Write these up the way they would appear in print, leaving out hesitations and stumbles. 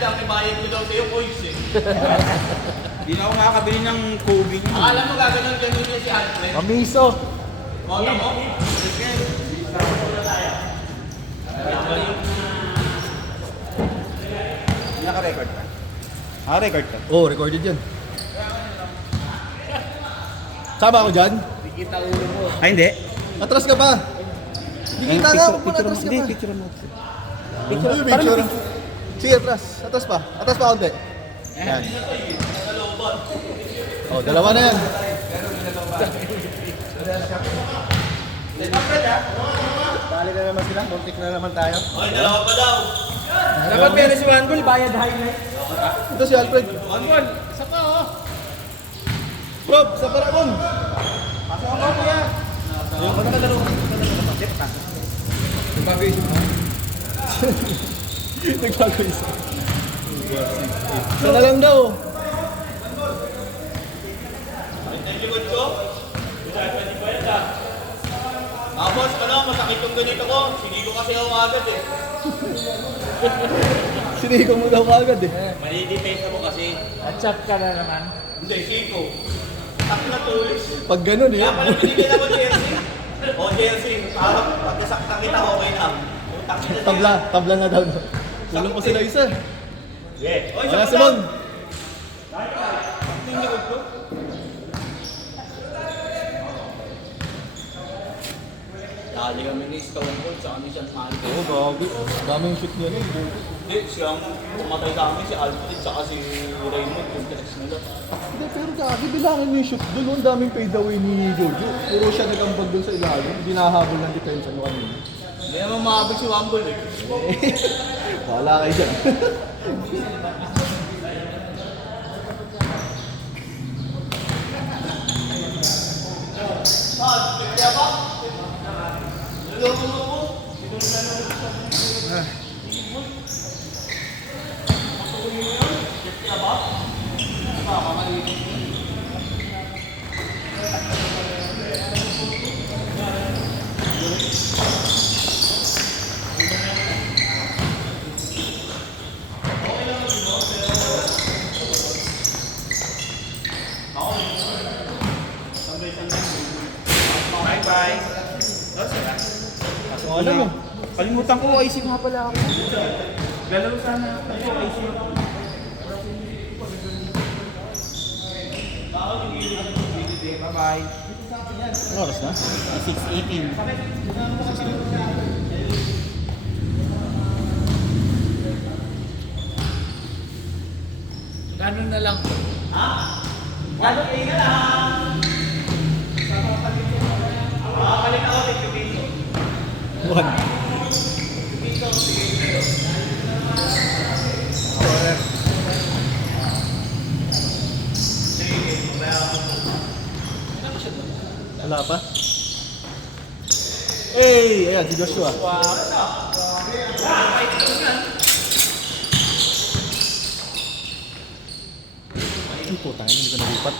Alfred, ang ibayad ko daw sa'yo, coins eh. Hindi na ako makakabili ng Kobe niya. Akala mo gaganon-ganon niya si Alfred? Mamiso. Moto mo? Naka-record ka? Naka-record ka? Oh, recorded yun. Sama ako dyan? Ay, hindi. Atras ka pa. Hindi kita nga, kung atras ka pa. Picture mo. Picture. Sige, atras. Atras pa. Atras pa konti. Yan. Oh, dalawa na yan. Balik na naman sila. Kontik na naman tayo. Oy, dalawa pa daw. Dapat meron si Juan Gol, bayad highlight. Ito si Alfred. One ball. Isa pa oh. Bro, sa Paragon. Pasok ako, kuya. Yung ko na kalaro. Nagbago isa. Nagbago isa. Isa na lang daw. Thank you, Gonzo. Tapos, masakit yung ganito ko. Sinigo kasi ako agad eh. Sinigaw mo daw kaagad eh. Mali-depensa mo kasi. At-chat ka na naman. Hindi, siko. Tak na tulis. Pag ganun eh. Kaya pala binigyan ako jersey. O, jersey. Parang pagkasakta kita, okay na. Utak kita. Tabla na daw. Kulang pa sila isa. Yeah. Oy, Wala sa Simon. Tingnan ko to. Dali kami ni Stone Cold sa kami siyang mahal. Oo, gabi. Daming shoot niya nun. Hindi, siyang pumatay kami si Alfred tsaka si Raymond yung pinaks nila. Hindi, pero gabi, bilangin mo yung shoot doon. Ang daming fade away ni Jojo. Puro siya nagambag doon sa ilalim. Hindi nakahabol ng depensa nyo kanina. Hindi naman makabig si Wambol eh. Wala kayo dyan. Kaya ba? Luloko mo mo. Bye-bye. So, alam mo. Kalimutan ko, IC nga pala ako. Galaro sana. IC. Bye-bye. Ano oras na? 6:18. Gano'n na lang. Gano'n kayo na lang. Makakalit ako dito dito. One. Wala pa? Hey! Ayan, si Joshua. Ay, puta, hindi ko nalipat.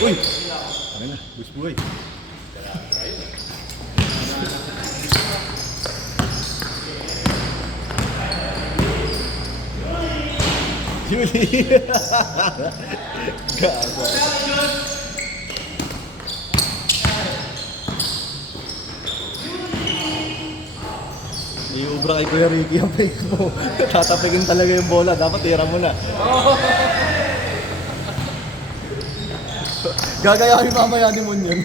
Uy! Ano na, bus buhay. Julie! Gago. May ubra kay Kuya Ricky ang fake mo. Tatapigin talaga yung bola. Dapat tira mo na. Gagayahin mamaya ni Mon yun.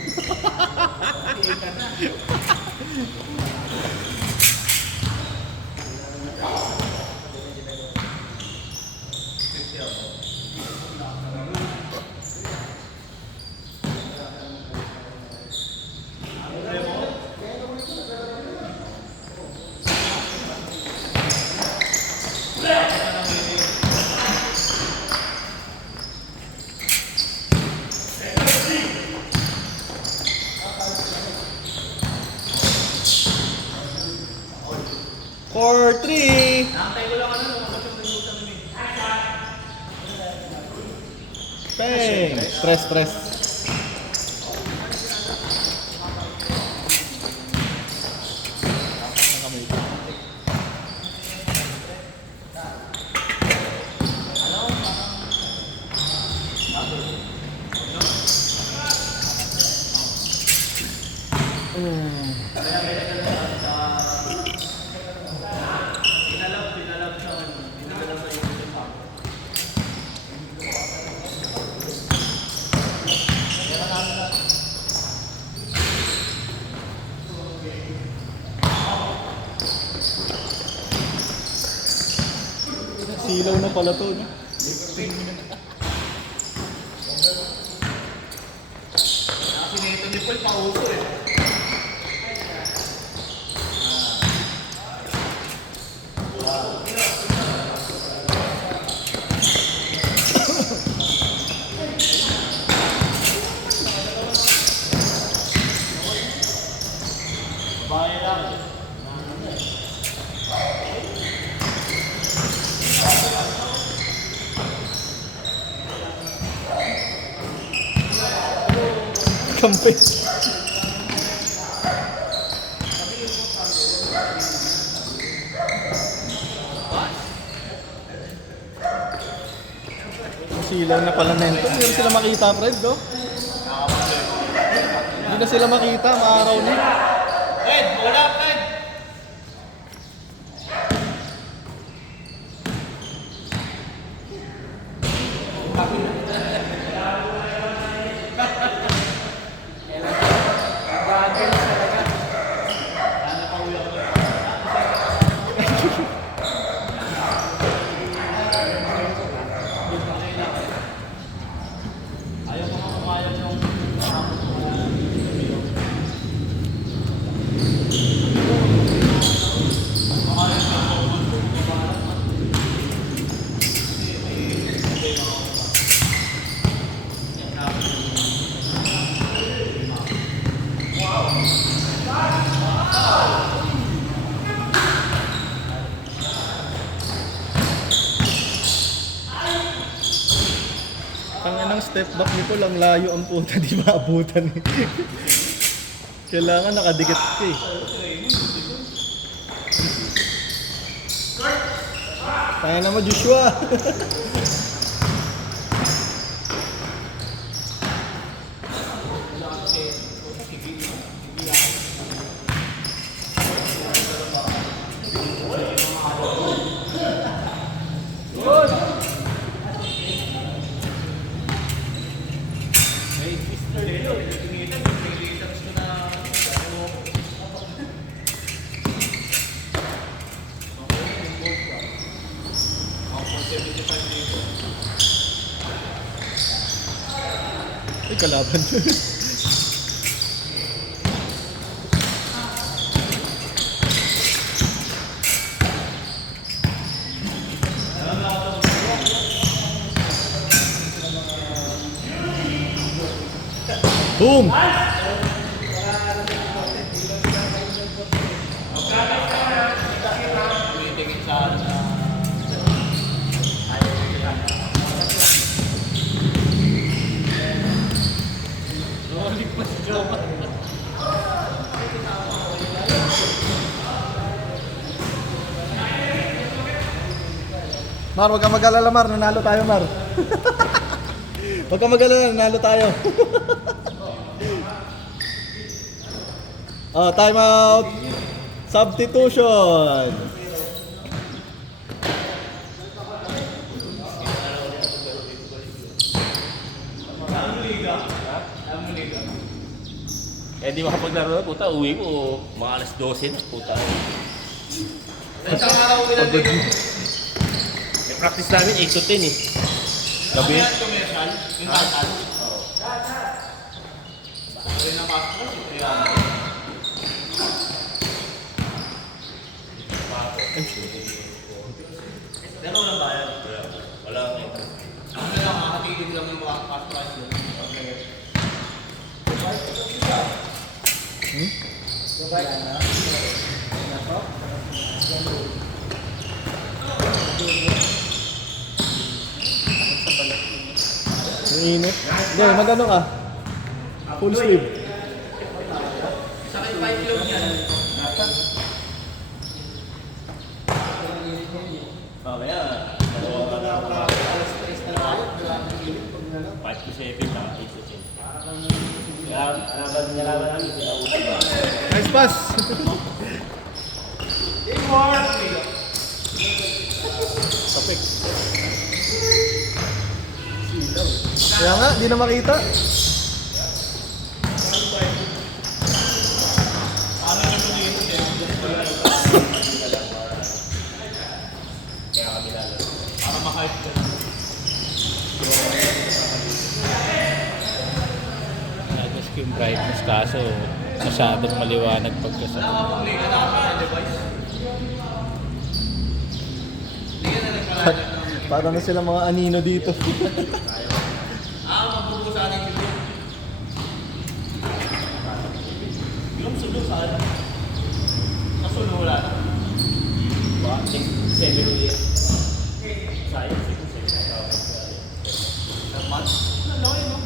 For 3. Nakantay ko lang ano, lumabas yung naglutan namin. Peng! Stress. Silaw na pala to, no? Sineto ni Paul, pauso eh. Kampi. Silaw na pala nento. Hindi na sila makita, Fred, no? Hindi na sila makita, maaraw na. Fred, wala Fred! Tangan ng step back nito lang layo ang puta, di maabutan eh. Kailangan nakadikit ka eh. Tangan naman Joshua. Ay, kalaban. Boom! Mar, huwag kang mag-alala, Mar. Nanalo tayo, Mar. Huwag kang mag-alala, nanalo tayo. Oh, time out. Substitution. Eh di makapaglaro na, puta, uwi ko mga alas 12 na, puta. Isang araw pinagin. May practice namin 8 to 10 eh. Gabi. Commercial, yung kalsal. Oo. Ito yung napasok ko, Pero walang bayan. Wala akong Ano lang, makakatilig lang yung mga pasok yun. init. Hindi, magano ka? Full sleeve. Mamaya, 5 to 7, 8 to 10. Nalaman namin sila utang. Nice pass! Tapik. Kaya nga, di na makita. Nagos ko yung brightness kaso masyadong maliwanag pagkasa. Para na sila mga anino dito. Yung sulo sa ano? Kasulo wala na. Ba? 7 ulit. Sayang, 6. Naman? Ano yun, no?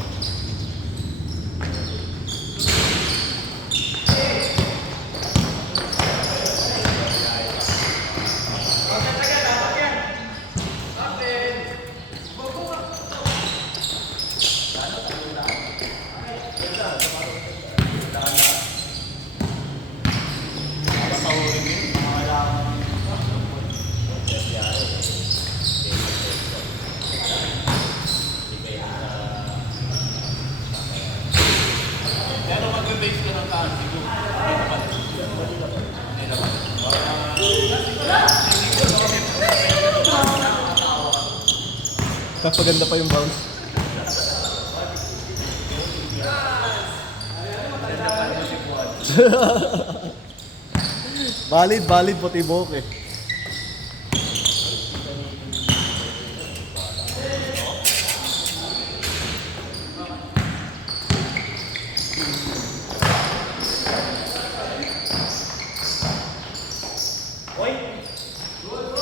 Kapaganda pa yung bounce. Valid pati buhok eh.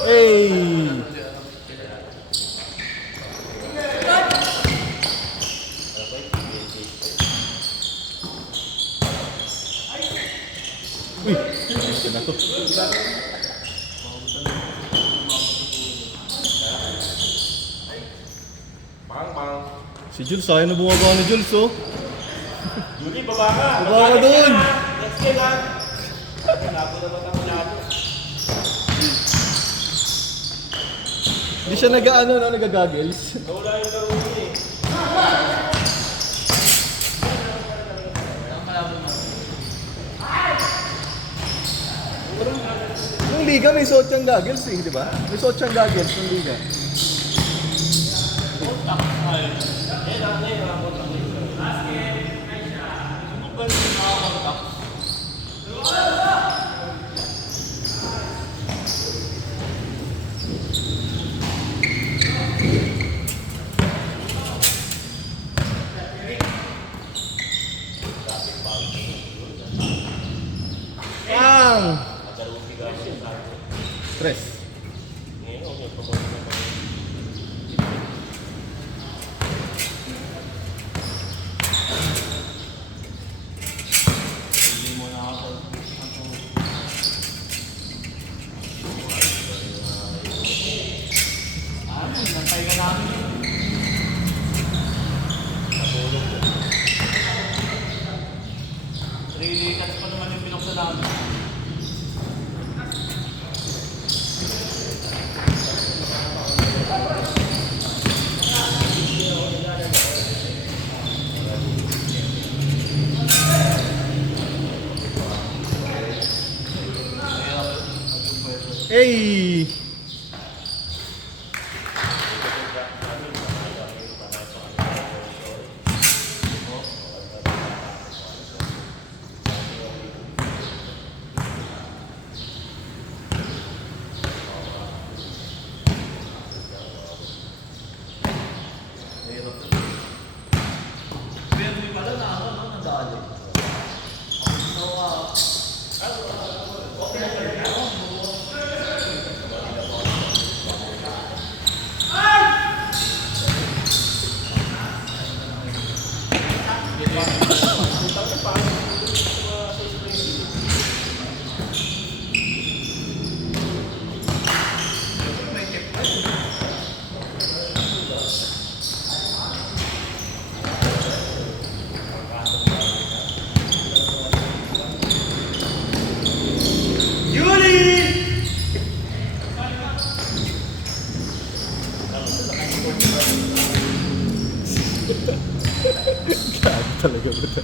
Hey! Uy! Ito na to. Si Jules, ayaw na bumaba ni Jules, oh. Julie, baba ka! Baba ka doon! Next game, ha? Labo na ba ako labo? Hindi siya nag-ano, no? Nag-goggles. Wala yung laro yun eh. Yung liga may suot siyang goggles eh, di ba? May suot siyang goggles ng liga. Stress. Relay pa naman yung pinoksa namin. Hey! talaga ba ito?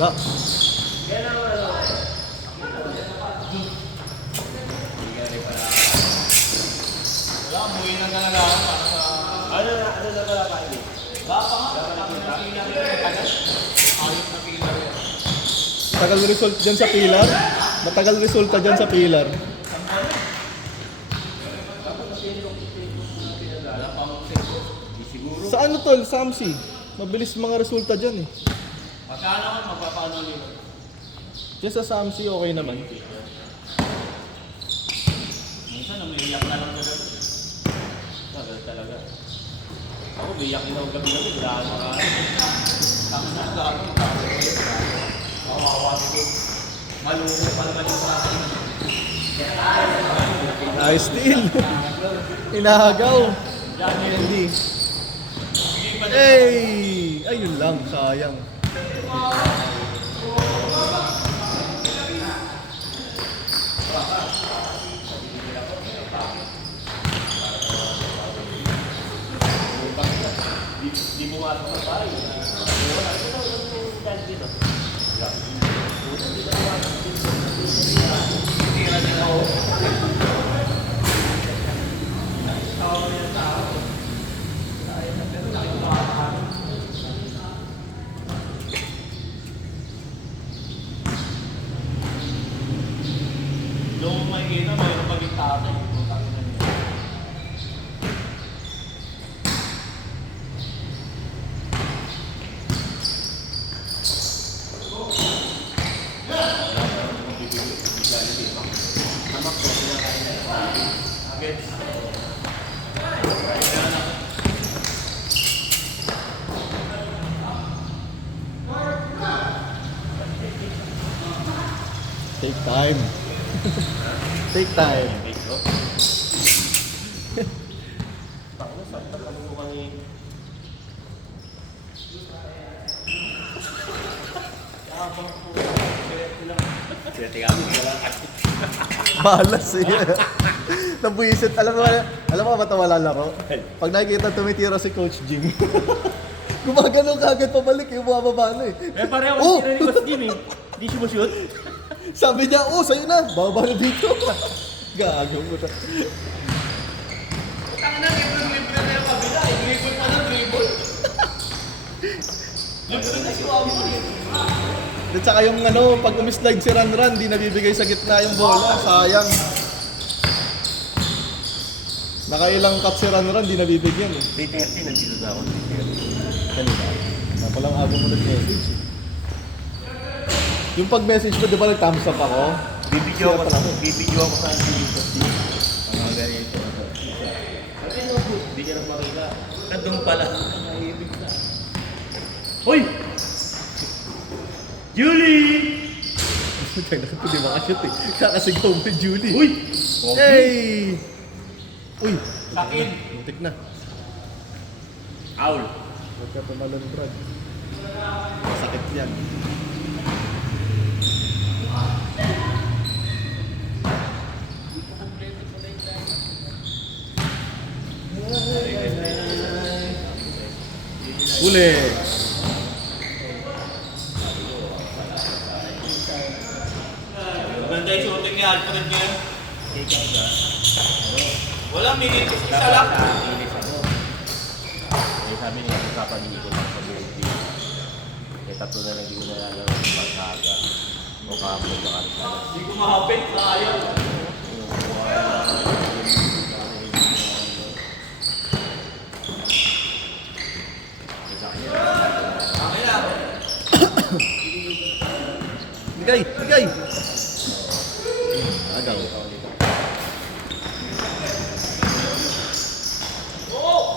Wala, umuwi na talaga ako para sa... Ano na pala kayo? Wala pa nga. Kami ng pila rin. Ayos na pila rin. Matagal result dyan sa pilar? Matagal resulta dyan sa pilar. Sa ano tol? Samsi. Mabilis mga resulta dyan eh. Magkano man, magpapaano nila? Dyan sa Samsi okay naman. Minsan, umiiyak na lang talaga. Tagal talaga. Ako, umiiyak din ako gabi-gabi. Wala ka makakain. Tama na, gagawin mo. Kawawa ko. Malungkot pala ba sa akin? Nice steal. Inahagaw. Hindi. Hey! Ayun lang, sayang. Di mo nga sa tayo. Doon makikita, mayroon paging tatay. Take time. Take time. Balas eh. Nabuisit. Alam mo ba ito wala laro? Pag nakikita tumitira si Coach Jim. Gumagano kagad pabalik yung bumababa na eh. Eh, pareho Oh! kasi sila ni Boss Jim eh. Hindi siya shoot. Sabi niya, oh, sa'yo na. Bababa na dito. Gago mo ta. Ang libre na yung kabila. Dribble pa ng dribble. Libre na si Wabo eh. At saka yung ano, pag umislide si Ranran, di nabibigay sa gitna yung bola. Sayang. Nakailang cut si Ranran, di nabibigyan eh. 3:30 nandito na ako. Kanina. Napalang aga mo nag-message eh. Yung pag-message mo, di ba nag-thumbs up ako? Bibidyo ako sa Boss Jim. Mga ganito. Hindi ka na makita. Nandun pala. Naibig na. Hoy! Julie! Hindi makashoot eh. Kakasigaw mo Julie. Uy! Hey! Uy! Sakin! Muntik na. Owl! Huwag ka tumalon, Brad. Masakit yan. Uli! Maganda yung shooting ni Alfred ngayon. Wala, minit. Isa lang. Sabi niya, kapag-hindi ko lang sa buong team. Kaya tatlo na lang hindi ko nalalaro ng pagkaga. O kahapon na karisalas. Hindi ko mahapit. Sayang. Akin na. Bigay! Bigay! Agaw.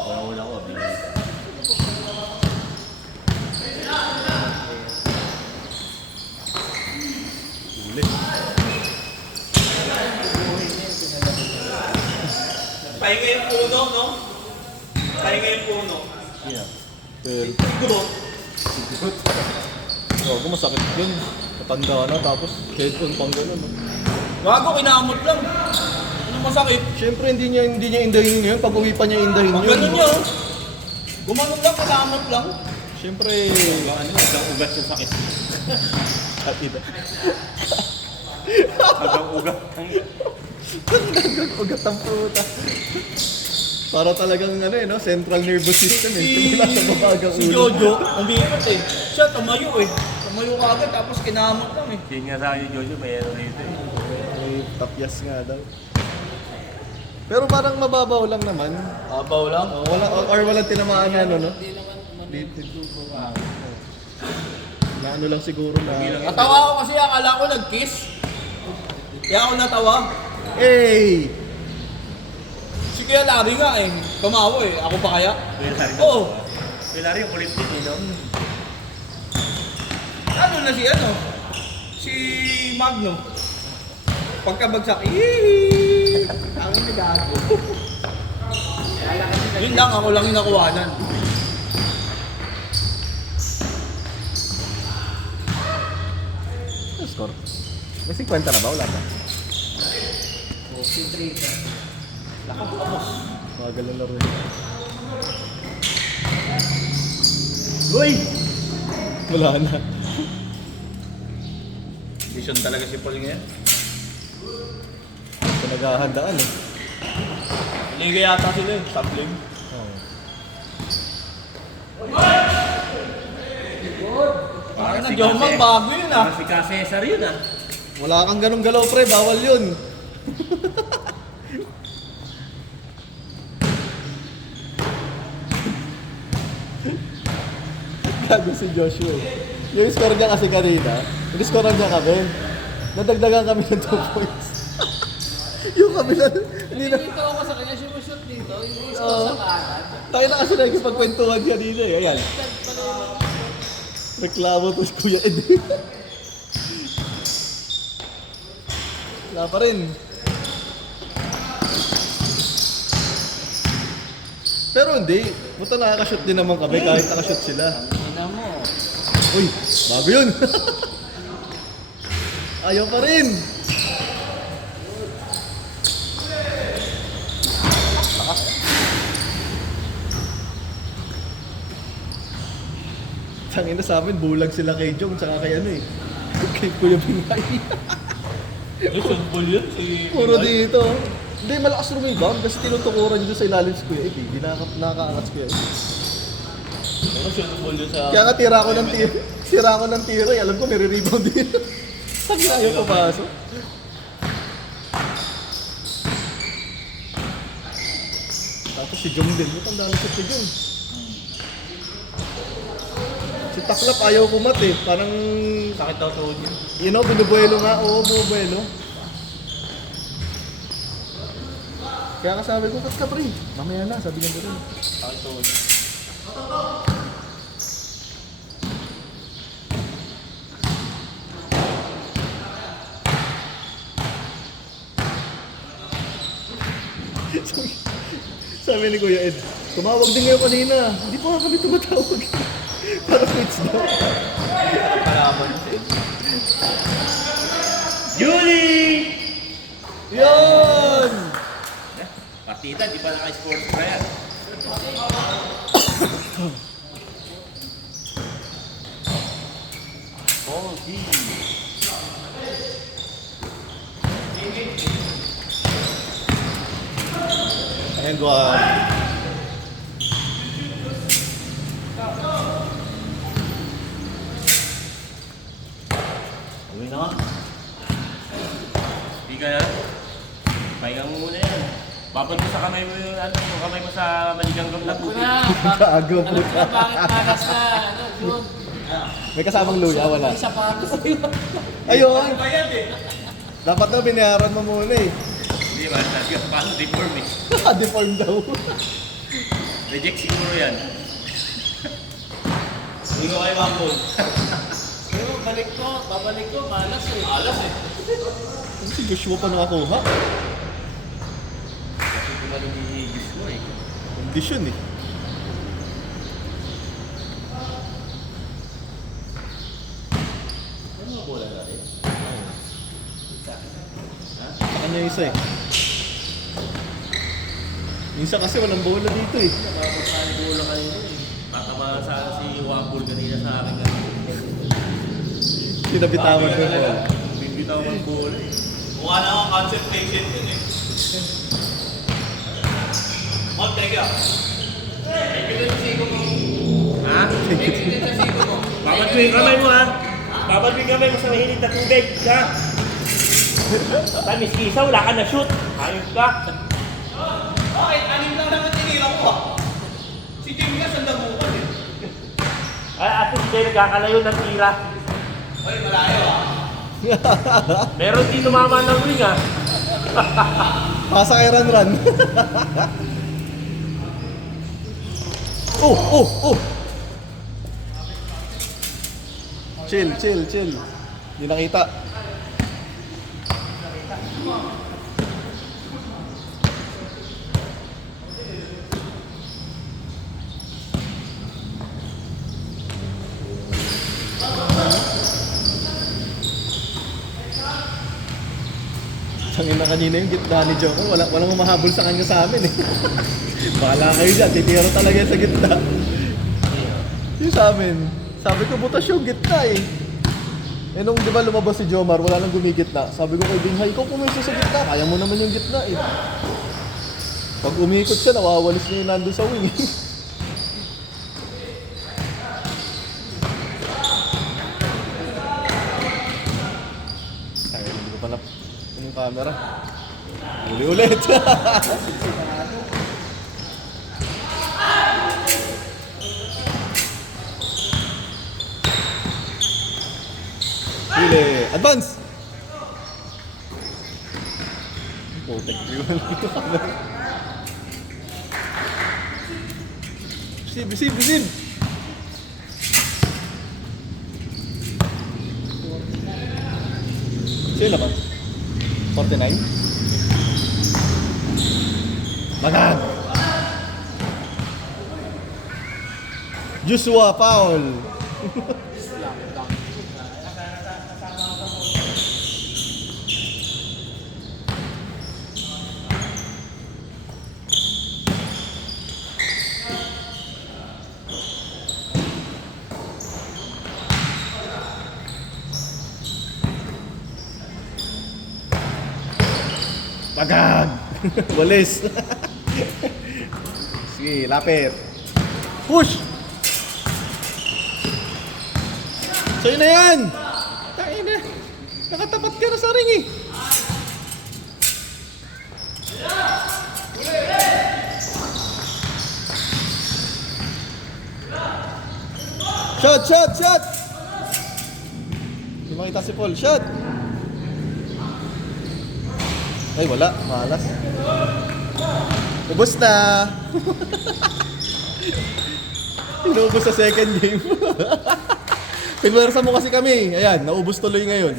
Wala ko, binigay. Uli. Pahinga yung puno, no? Pahinga yung puno. Yeah. Pero, Siguro. huwag masakit yun. Matanda na tapos head on pang gano'n. No? Gago, kinamot lang. Ano masakit? Siyempre, hindi niya indahin yun. Pag uwi pa niya indahin Pag yun. ganun niya, oh. Gumanong lang, kinamot lang. Siyempre, Ano, isang ugat yung sakit. at ito. Hanggang ugat. Ugat ang puta. Para talagang ano no? Central nervous system eh. Simula sa babagang Si ulo. Jojo, umiikot eh. Siya, tumayo eh. Tumayo ka agad, tapos kinamot lang eh. Yun nga sa akin, Jojo, may ano rito eh. May tapyas nga daw. Pero parang mababaw lang naman. Abaw lang. Or walang tinamaan na ano, no? Na ano lang siguro na... Natawa ako kasi akala ko nag-kiss. Kaya ako natawa. Hey! Si Kuya Larry nga eh. Tumawa eh. Ako pa kaya? Kuya Larry. Oo. Kuya Larry, yung kulit din eh, no? Ano na si ano? Si Magno. Pagkabagsak, hihihi! Ang nagago. Yun lang, ako lang yung nakuhanan. Ano score? May 50 na ba? Wala pa? Magal ang laro niya. Uy! Wala na. Vision talaga si Paul ngayon. Ito naghahandaan eh. Liga yata sila eh, sublim. Oh. Parang nag-jomang bago yun ah. Si Ka Cesar yun ah. Wala kang ganong galaw pre, bawal yun. Gago si Joshua eh. Yung score niya kasi kanina, yung score niya kami, nadagdagan kami ng 2 points. Yung kabila, hindi na... Dito ako sa kanya, simushoot dito, yung isa sa kanan. Tayo na kasi nagpagkwentuhan kanina eh. Ayan, reklamo to si Kuya Ed. Wala pa rin. Pero hindi. Buta nakakashoot din naman kami kahit nakashoot sila. Ina mo. Uy, bago yun. Ayaw pa rin. Tangin na sa amin, bulag sila kay Jong tsaka kay ano eh. Kay Kuya Bingay. Vision Paul yun, si... Puro dito. Hindi, malakas rebound kasi tinutukuran nyo sa ilalim si Kuya Ed eh. Hindi nakakaangat si Kuya Ed. Vision Paul yun sa... Kaya nga tira ko ng tira. Tira ko ng tira eh. Alam ko nire-rebound din. Sabi na ayaw papasok. Tapos si Jong din. Matanda na si Jong. Si Taklap ayaw kumat eh. Parang, Sakit daw tuhod yun. you know, binubuelo nga. Oo, binubuelo. Kaya nga sabi ko, kat ka pre. Mamaya na, sabi niya rin. Sakit tuhod. Sabi ni Kuya Ed, tumawag din ngayon kanina. Hindi pa nga kami tumatawag. Para quits daw. Kalaban siya. Julie! Yan! Partida, di pa naka-sports pa yan. Oh, di. Ayan, Guam. Uwi na ka. Di ka na. Pahinga mo muna yan. Babad mo sa kamay mo yung ano, yung kamay mo sa maligang gamlat mo. Gago po. Alam ko na bakit nakas na, ano, Jun. May kasamang luya, wala. Isa pa ako sa'yo. Ayun! Bayad eh. Dapat daw binayaran mo muna eh. Hindi ba? Paano deform eh? Deform daw. Reject siguro yan. Hindi ko kayo mambol. Pero babalik ko, malas eh. Alas eh. Si Joshua pa nakakuha. Kasi ko na nangihigis mo eh. Condition eh. Ano nga bola natin? Sa kanya yung isa eh. Minsan kasi walang bola dito eh. Nakapagpali bola kanina eh. Tatamaan sana si Wapol kanina sa akin. Sinabitawan ko yun. Bibitawan ang bola eh. Mukha na akong concentration yun eh. Mon, teka. Thank you din sigo mo. Ha? Thank you din sigo mo. Babad ko yung kamay mo ha. Babad ko yung kamay mo sa mahilig na tubig. Ha? Tamis kisa, wala ka na shoot. Ayos ka. Bakit? Anim lang naman tinira ko ah. Si Jimmy nga sandabukan eh. Ay, ate, hindi nagkakalayo ng tira. Ay, malayo ah. Meron din tumama ng wing ha. Pasa kay Ran. Oh! Chill. Hindi nakita. Tangin na kanina yung gitna ni Joko. Walang mahabol sa kanya sa amin eh. Bahala kayo dyan. Titira talaga yan sa gitna. Yung sa amin. Sabi ko, butas yung gitna eh. Eh nung di ba lumabas si Jomar, wala nang gumigitna. Sabi ko kay Binghay, ikaw pumiso sa gitna. Kaya mo naman yung gitna eh. Pag umikot siya, nawawalis na yung nandun sa wing eh. Ay, hindi ko pala yung camera. Uli ulit. Huli. Advance! Putek ko yun. Bisib! Sino ba? 49? Magag! Joshua foul! Agad! Walis! Sige, lapit! Push! Sa'yo na yan! Tain na! Nakatapat ka na sa ring eh! Shot! Hindi makita si Paul. Shot! Ay, wala. Malas. Ubus na. Inubos sa second game. Pinwersa mo kasi kami. Ayan, naubos tuloy ngayon.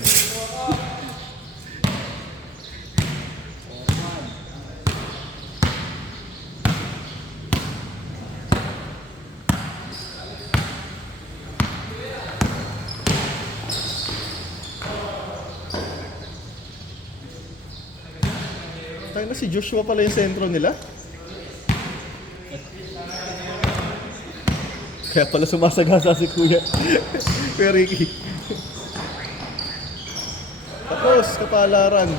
Tayo na si Joshua pala yung sentro nila. Kaya pala sumasagasa si Kuya. Kuya Ricky. Tapos, kapalaran.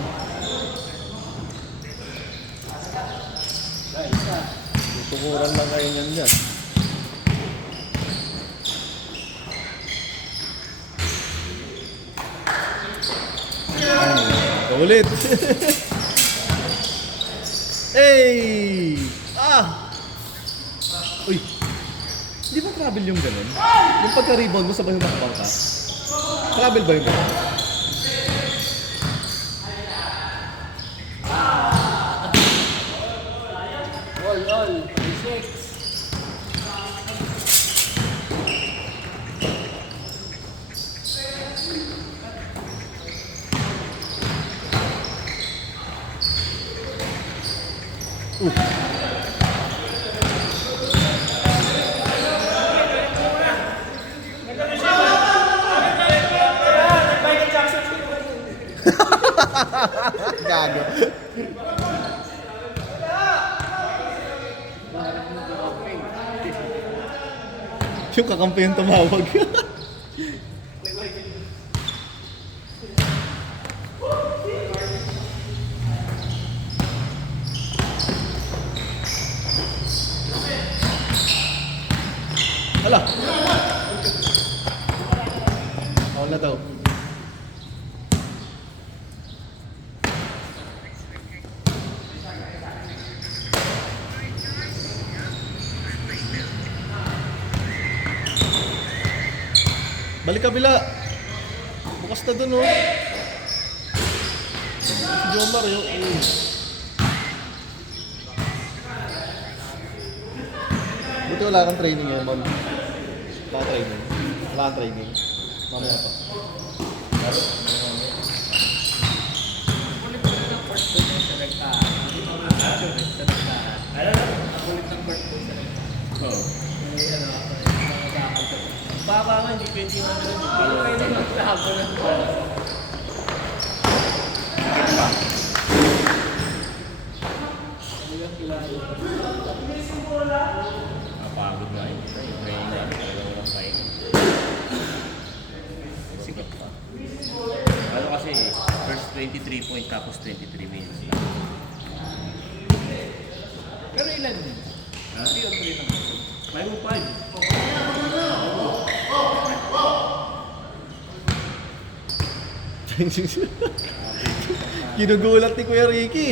Tutukuran lang kayo yan dyan. Ulit. Hey! Uy! Di ba travel yung ganun? Yung pagka-rebound mo sabay humakbang ka? Travel ba yung ganun? All, 36. Gago. Yung kakampi yung tumawag. Hala! Ako na daw. Balik kabila. Bukas na dun, oh. Si Jomar, yun. Buti wala kang training ngayon, Mom. Wala kang training. Wala kang training. Mamaya pa. Kulit ko ng part ko sa nagtahan. Hindi mo sa nagtahan. Kulit ng part ko sa nagtahan. Oo. May ano, nakakal ko. Baba nga, hindi pwede yung ano. Hindi pwede maglaban ng part. Napagod na yun. Training na. Talagang walang pahinga. Sikap pa. Ano kasi, first 23 point tapos 23 minutes lang. Pero ilan din? Ha? 3 o 3 naman. 5 o 5. Ginugulat ni Kuya Ricky.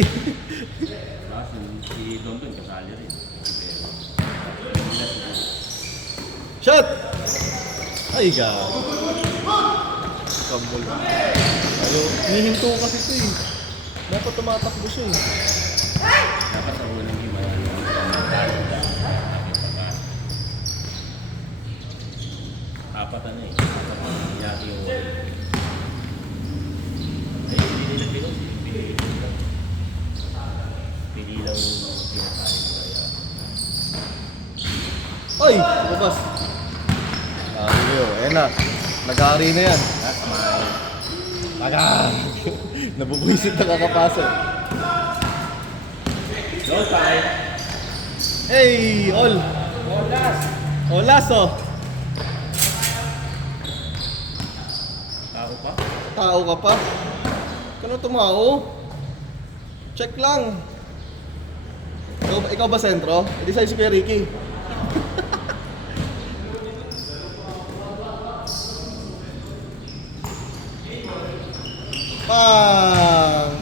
Tapos si Don Don kasali rin. Shot! Ay, gago. Kambol. Ayaw, nihinto kasi ito eh. Dapat tumatakbo siya eh. Dapat sa unang game ay apat na eh. Apat na nangyari yung ay hindi nila pinos. Pili lang pinakain kaya. Ay! Lumabas. Sabi ko, ayan na. Nag-aari na yan. That's my Taga! Nabubwisit na kakapasa. no time. Hey! All! Olas! Olas oh! Tao pa? Tao ka pa? Kano tumao? Check lang. Ikaw ba sentro? Hindi sa'yo si Kuya Ricky.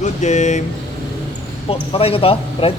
Good game. Patay ko ta, Fred?